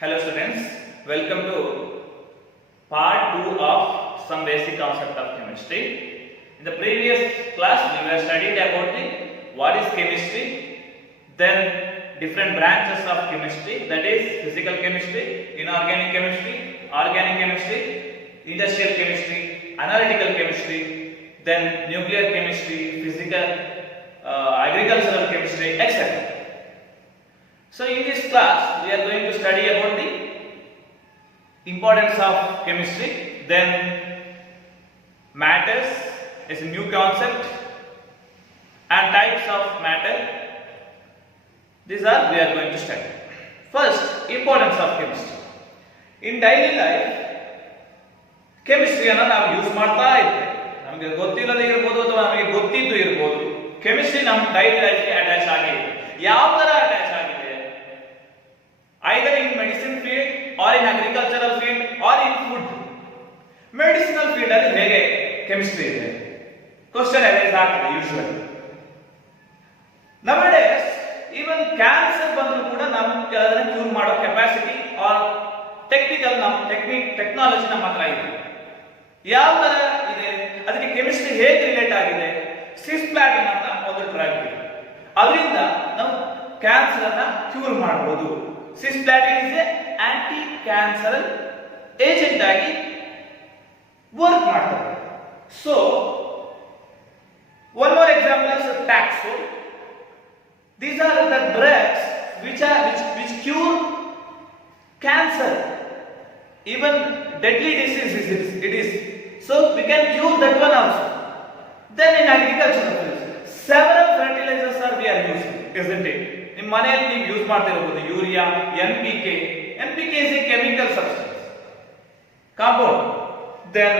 Hello students, welcome to part 2 of some basic concept of chemistry. In the previous class we were studied about what is chemistry, then different branches of chemistry, that is physical chemistry, inorganic chemistry, organic chemistry, industrial chemistry, analytical chemistry, then nuclear chemistry, physical, agricultural chemistry, etc. So in this class we are going to study about the importance of chemistry, then matters is a new concept and types of matter. These are we are going to study. First, importance of chemistry. In daily life chemistry ಅನ್ನು ನಾವು use ಮಾಡ್ತಾ ಇದ್ದೇವೆ. ನಮಗೆ ಗೊತ್ತಿಲ್ಲದೆ ಇರಬಹುದು ಅಥವಾ ನಮಗೆ ಗೊತ್ತಿದ್ದು ಇರಬಹುದು. ಕೆಮಿಸ್ಟ್ರಿ ನಮ್ಮ ಡೈಲಿ ಲೈಫ್ಗೆ ಅಟ್ಯಾಚ್ ಆಗಿದೆ. ಯಾವ ತರ ಅಟ್ಯಾಚ್ ಆಗಿದೆ? Either in medicine field or in agricultural field or in food. Medicinal field ಅಲ್ಲಿ ಹೇಗೆ ಕೆಮಿಸ್ಟ್ರಿ ಇದೆ? ಕ್ವೆಶ್ಚನ್ ಅರೈಸ್ ಆಗ್ತದೆ ಯೂಶುವಲಿ. Nowadays even ಕ್ಯಾನ್ಸರ್ ಬಂದರೂ ಕೂಡ ನಾವು ಅದನ್ನ ಕ್ಯೂರ್ ಮಾಡೋ ಕೆಪಾಸಿಟಿ ಆರ್ ಟೆಕ್ನಿಕಲ್ ಟೆಕ್ನಾಲಜಿ ನಮ್ಮ ಹತ್ರ ಇದೆ. ಯಾವ ತರ ಇದೆ? ಅದಕ್ಕೆ ಕೆಮಿಸ್ಟ್ರಿ ಹೇಗೆ ರಿಲೇಟ್ ಆಗಿದೆ? ಸಿಸ್ಪ್ಲಾಟಿನ್ ಅಂತ ಒಂದು ಡ್ರಗ್ ಇದೆ, ಅದರಿಂದ ನಾವು ಕ್ಯಾನ್ಸರ್ ಅನ್ನ ಕ್ಯೂರ್ ಮಾಡಬಹುದು. Cisplatin is an anti-cancerous agent ಆಗಿ ವರ್ಕ್ ಮಾಡ್ತದೆ. So one more example is Taxol. These are the drugs which cure cancer, even deadly diseases it is. So we can cure that one also. Then in agriculture several fertilizers are we are using, isn't it? ನಿಮ್ಮ ಮನೆಯಲ್ಲಿ ನೀವು use ಮಾಡ್ತಿರಬಹುದು urea, NPK. NPK is a chemical substance, compound. Then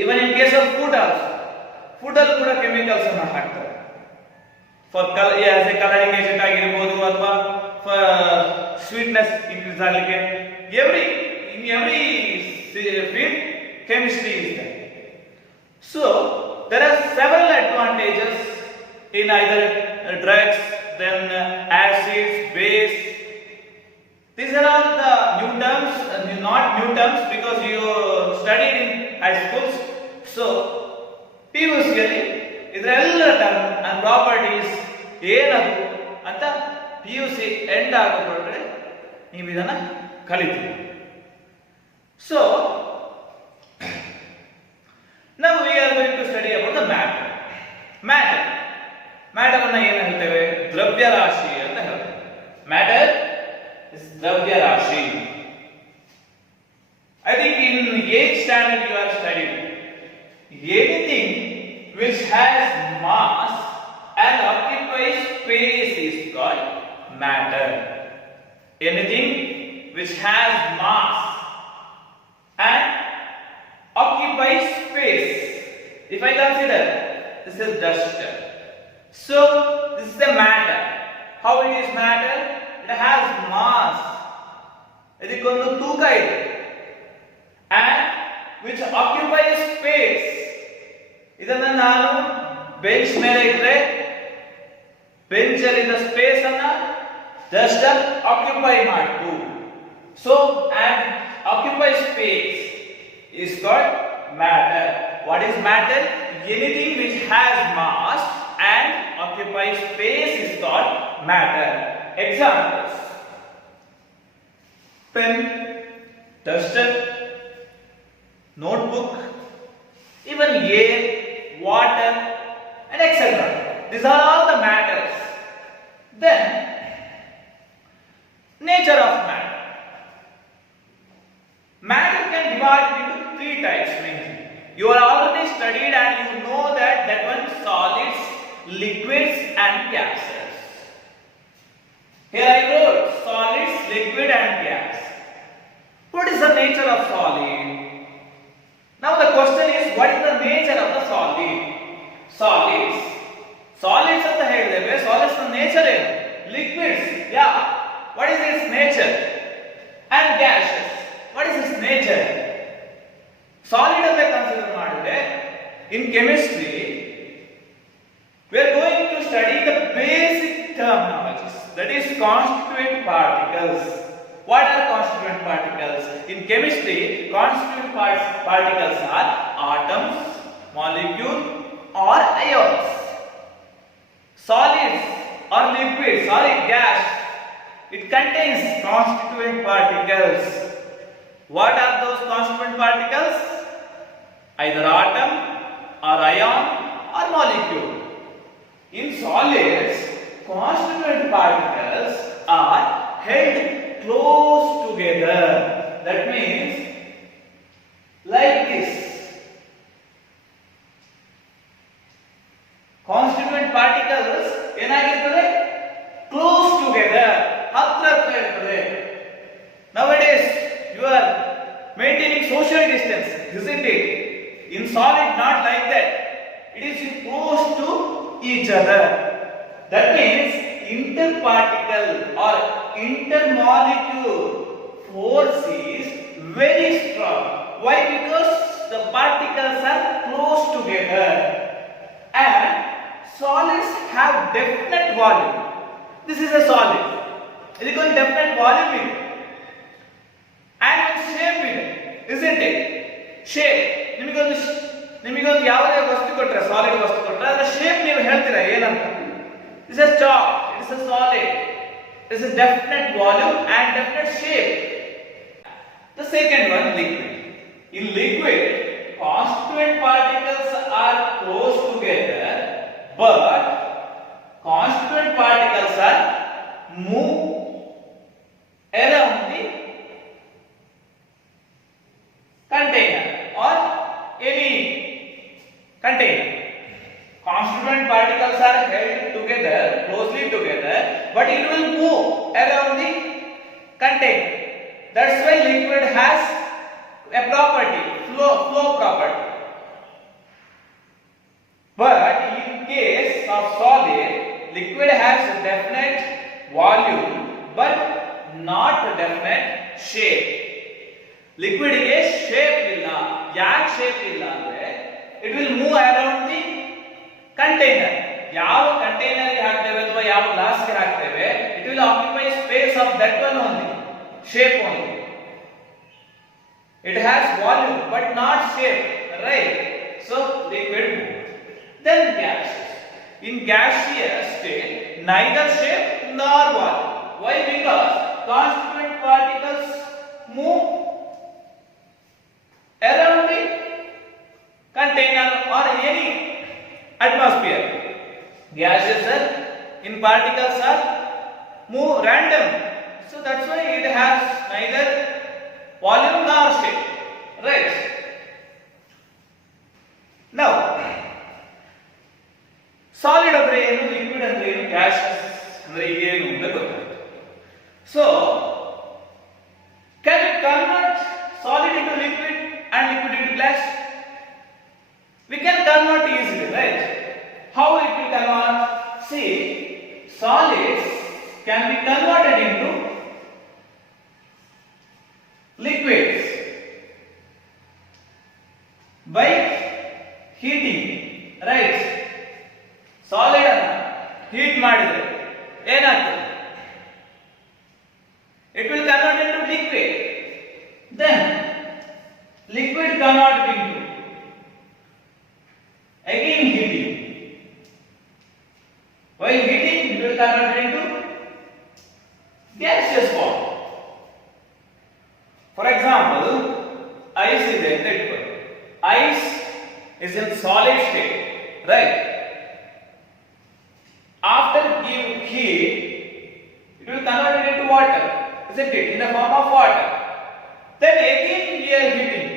even in case of food also, food ಅಲ್ಲಿ ಕೂಡ chemicals ಅನ್ನು ಹಾಕ್ತಾರೆ. Far as A colouring agent ಆಗಿರಬಹುದು ಅಥವಾ ಸ್ವೀಟ್ನೆಸ್ ಇನ್ಕ್ರೀಸ್ ಆಗಲಿಕ್ಕೆ. in every field chemistry is there. So there are several advantages in either drugs, then acids, base. These are all the new terms, not new terms because you studied in high schools. So PUC ಅಲ್ಲಿ ಇದರೆಲ್ಲ term and properties ಏನದು ಅಂತ PUC end ಆಗೋದ್ರೊಳಗಡೆ ನೀವು ಇದನ್ನ ಕಲಿತೀರಿ. So now we are going to study about the matter. Matter ಅನ್ನ ಏನು ಹೇಳ್ತೇವೆ? ದ್ರವ್ಯರಾಶಿ ಅಂತ ಹೇಳ್ತೇವೆ. ಮ್ಯಾಟರ್ ಇಸ್ ದ್ರವ್ಯರಾಶಿ. I think in 8th standard you are studying anything which has mass and occupies space is called matter. Anything which has mass and occupies space. If I consider this is dust, so this is the matter. How it is matter? It has mass. ಇದಕ್ಕೊಂದು ತೂಕ ಇದೆ and which occupies space. ಇದನ್ನ ನಾನು bench ಮೇಲೆ ಇಟ್ಟರೆ bench ಅಲ್ಲಿನ space ಅನ್ನ dust occupy ಮಾಡ್ತು. So and occupy space is called matter. What is matter? Anything which has mass and occupies space is called matter. Examples: pen, duster, notebook, even air, water, and etc. These are all the matters. Then nature of matter. Matter can divide into 3 types mainly. You are already studied and you know that one solids, liquids and gases. Here I wrote solids, liquid and gas. What is the nature of solid? Now the question is, what is the nature of the solid? Solids ಅಂತ ಹೇಳಿದ್ದೇವೆ. Solids ನ nature ಏನು? Liquids, yeah. What is its nature? And gases, what is its nature? Solid ಅಂತ consider ಮಾಡಿದ್ರೆ in chemistry we are going to study the basic terminologies, that is constituent particles. What are constituent particles? In chemistry, constituent particles are atoms, molecule or ions. Solids or liquids or gas, it contains constituent particles. What are those constituent particles? Either atom or ion or molecule. In solids, constituent particles are held close together. That means like this. Constituent particles ಏನಾಗಿರ್ತದೆ close together, ಹತ್ರ ಹತ್ರ ಇರ್ತದೆ. Nowadays you are maintaining social distance, isn't it? In solid not like that. It is close to each other. That means interparticle or intermolecule force is very strong. Why? Because the particles are close together. And solids have definite volume. This is a solid. It is a definite volume in it. And shape in it, isn't it? Shape. ನಿಮಗೊಂದು ಯಾವುದೇ ವಸ್ತು ಕೊಟ್ಟರೆ, solid ವಸ್ತು ಕೊಟ್ಟರೆ ಅದರ shape ನೀವು ಹೇಳ್ತೀರಾ ಏನಂತ? This is chalk. It is a solid. It is a definite volume and definite shape. The second one, liquid. In liquid, constituent particles are close together, but constituent particles are move around the container or any container. Constituent particles are held together, closely together, but it will move around the container. That's why liquid has a property, flow property. But in case of solid, liquid has a definite volume but not a definite shape. Liquid ಗೆ shape ಇಲ್ಲ. ಯಾಕೆ shape ಇಲ್ಲ ಅಂದ್ರೆ it will move around the container. ಯಾವ container ಗೆ ಹಾಕ್ತೇವೆ ಅಥವಾ ಯಾವ ಗ್ಲಾಸ್ ಗೆ ಹಾಕ್ತೇವೆ, it will occupy space of that one only, shape only. It has volume but not shape, right? So liquid moves. Then gaseous. In gaseous state, neither shape nor volume. Why? Because constituent particles move around the container or any atmosphere. Gases are in particles are move random, so that's why it has neither volume nor shape, right? Now solid ಅಂದ್ರೆ ಏನು, liquid ಅಂದ್ರೆ ಏನು, gaseous ಅಂದ್ರೆ ಏನು ಅಂತ ಗೊತ್ತಾಯ್ತು. So can we convert solid into liquid and liquid into gas? We can convert easily, right? How it will convert? See, solids can be converted into liquids by heating, right? Solid ಅನ್ನು heat ಮಾಡಿದ್ರೆ ಏನಾಗ್ತದೆ? It will convert into liquid. Then liquid converted into again heating. While heating, it will convert into gaseous form. For example, ice is in that way. Ice is in solid state, right? After give heat, it will convert it into water, isn't it? In the form of water. Then again we are heating.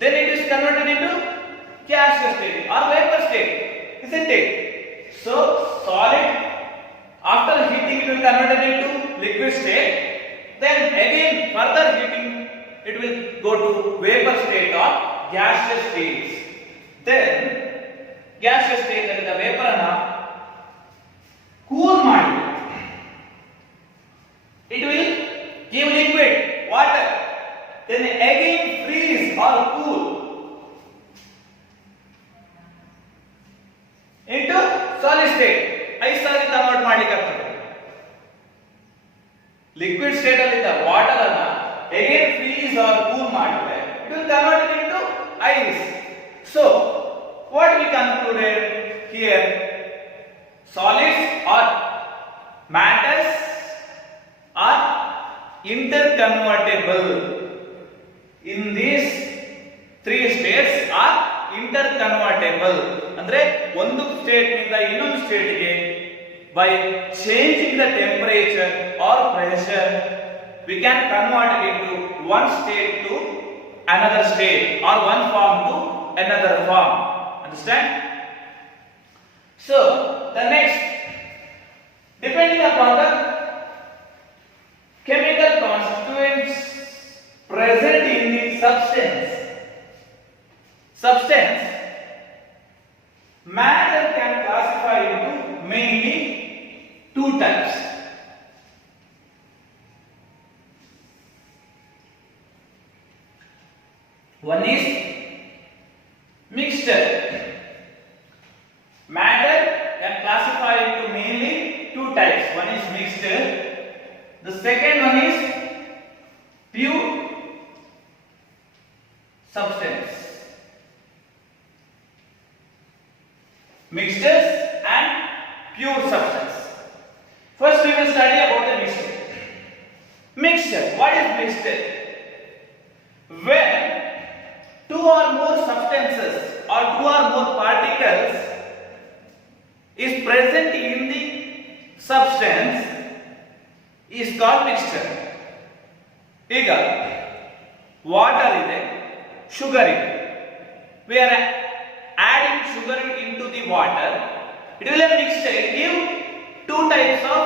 Then it is converted into gaseous state or vapor state, isn't it? So solid, after heating it will convert it into liquid state. Then again further heating it will go to vapor state or gaseous states. Then gaseous state ಅಲ್ಲಿ the vapor ಅನ್ನ cool ಮಾಡಿ it will give liquid water. Then again freeze or cool into solid state, ice ಆಗಿ convert ಮಾಡಲಿಕ್ಕೆ ಆಗ್ತದೆ. liquid state alida water anna again freeze or cool ಮಾಡಿದ್ರೆ it will convert it into ice. So what we concluded here, solids or matters are interconvertible. In these three states are interconvertible ಅಂದ್ರೆ ಒಂದು state ನಿಂದ ಇನ್ನೊಂದು state ಗೆ by changing the temperature or pressure we can convert it into one state to another state or one form to another form. Understand? So the next, depending upon the chemical constituents present in the substance, matter can classify into mainly two types. One is mixture. Matter can classify into mainly two types. One is mixture. The second one is pure substance. Mixtures and pure substance. First we will study about the mixture. Mixture. What is mixture? When two or more substances or two or more particles is present in the substance is called mixture. ಈಗ water ಇದೆ, sugar ಇದೆ. We are adding sugar into the water. It will have mixture. It give two types of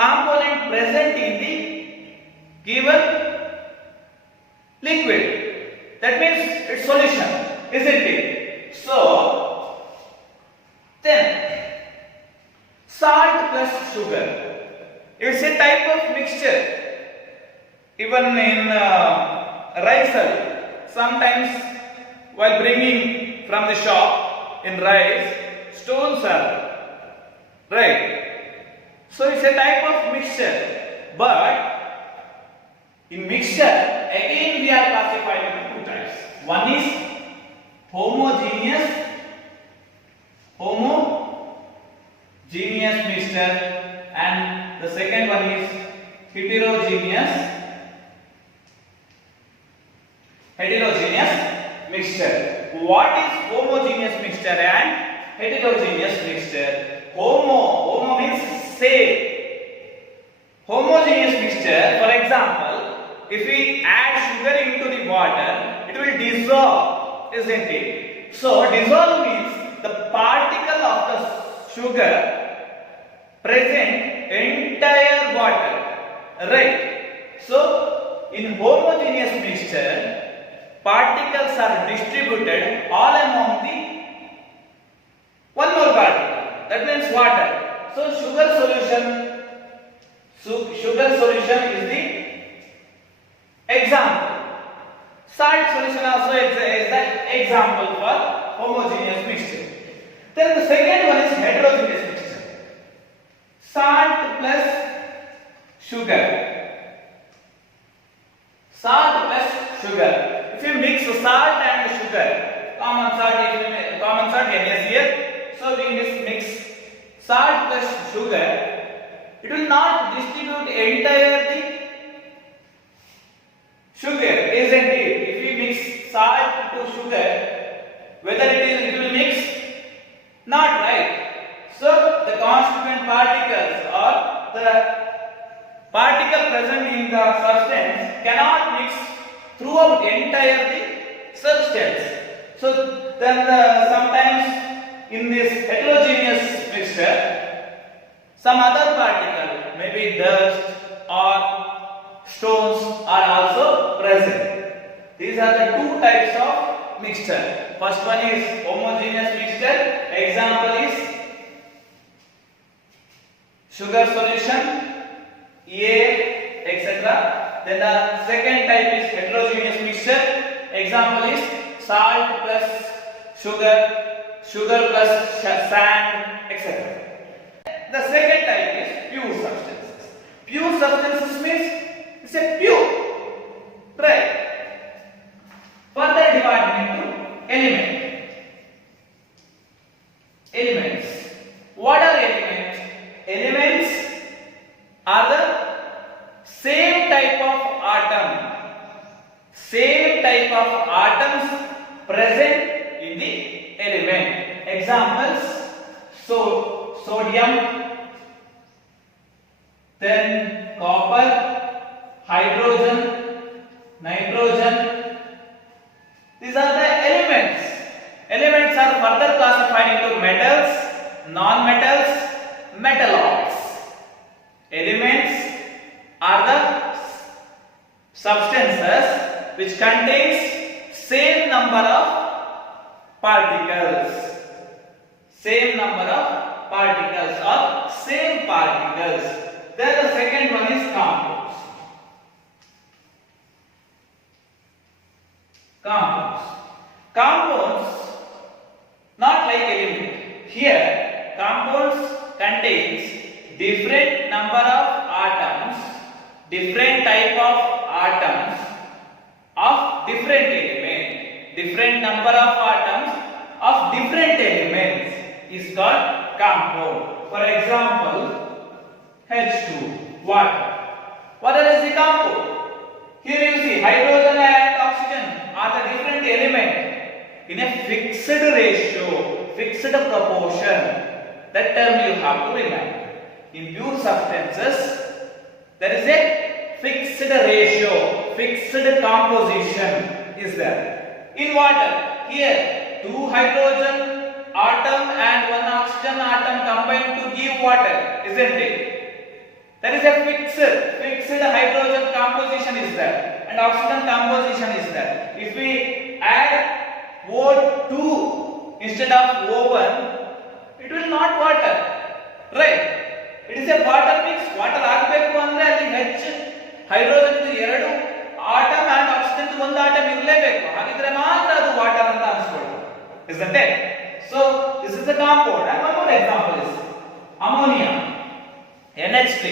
component present in the given liquid. That means it's solution, isn't it? So then salt plus sugar, it's a type of mixture. Even in rice, sometimes while bringing from the shop in rice, stones are right. So it's a type of mixture. But in mixture again we are classified into two types. One is homogeneous mixture and the second one is heterogeneous mixture. What is homogeneous mixture and heterogeneous mixture? Homo means same. Homogeneous mixture, for example, if we add sugar into the water, it will dissolve, isn't it? So dissolve means the particle of the sugar present entire water, right? So in homogeneous mixture, particles are distributed all among the one more particle, that means water. So sugar solution is the example. Salt solution also is the example for homogeneous mixture. Then the second one is heterogeneous mixture. Salt plus sugar. If you mix salt and sugar, common salt NaCl, so we mix salt plus sugar, it will not distribute entirely sugar, isn't it? If we mix salt to sugar, whether it will mix, not right. So the constituent particles or the particle present in the substance cannot mix throughout entirely substance. So then sometimes in this heterogeneous mixture, some other particle, maybe dust or stones, are also present. These are the two types of mixture. First one is homogeneous mixture. Example is sugar solution, A, etc. Then the second type is heterogeneous mixture. Example is salt plus sugar plus sand, etc. The second type is pure substances. Pure substances means it's a pure. Right. Further divided into elements. What are elements? Elements are the same type of atoms present in the element. Examples: sodium, then copper, hydrogen, nitrogen. These are the elements. Elements are further classified into metals, non-metals, metalloids. Elements are the substances which contains same number of particles. Same number of particles or same particles. Then the second one is compounds. Compounds not like element. Here compounds contains different number of atoms, different type of atoms of different element. Different number of atoms of different elements is called compound. For example, H2, water. What is the compound? Here you see hydrogen and oxygen are the different element in a fixed ratio, fixed proportion. That term you have to remember. In pure substances, there is a fixed ratio, fixed composition is there. In water, here two hydrogen atom and one oxygen atom combine to give water, isn't it? There is a fixed hydrogen composition is there and oxygen composition is there. If we add O2 instead of O1, it will not water, right? It is a water mix. Water ಆಗಬೇಕು ಅಂದ್ರೆ ಅಲ್ಲಿ H hydrogen ಎರಡು atom and oxygen ಒಂದು atom ಇರಲೇಬೇಕು. ಹಾಗಿದ್ರೆ ಮಾತ್ರ ಅದು water ಅಂತ ಅನ್ಸ್ಕೊಳ್ಳೋದು. Isn't it? So this is a compound. And one more example is ammonia, NH3.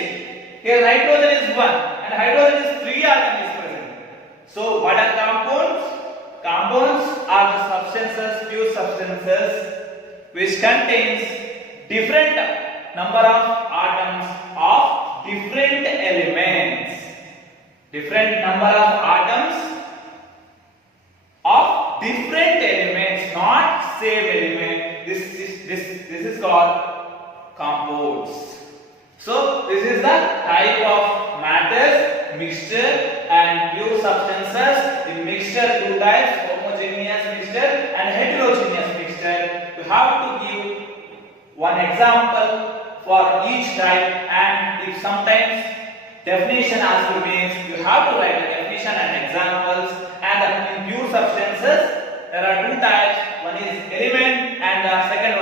Here nitrogen is 1 and hydrogen is 3 atom is present. So what are compounds? Compounds are the substances, pure substances which contains different number of atoms of different elements. Different number of atoms of different elements, not same element. This is called compounds. So this is the type of matters, mixture and pure substances. In mixture, two types: homogeneous mixture and heterogeneous mixture. You have to give one example for each type, and if sometimes definition also means you have to write a definition and examples. And in pure substances there are two types: one is element and the second one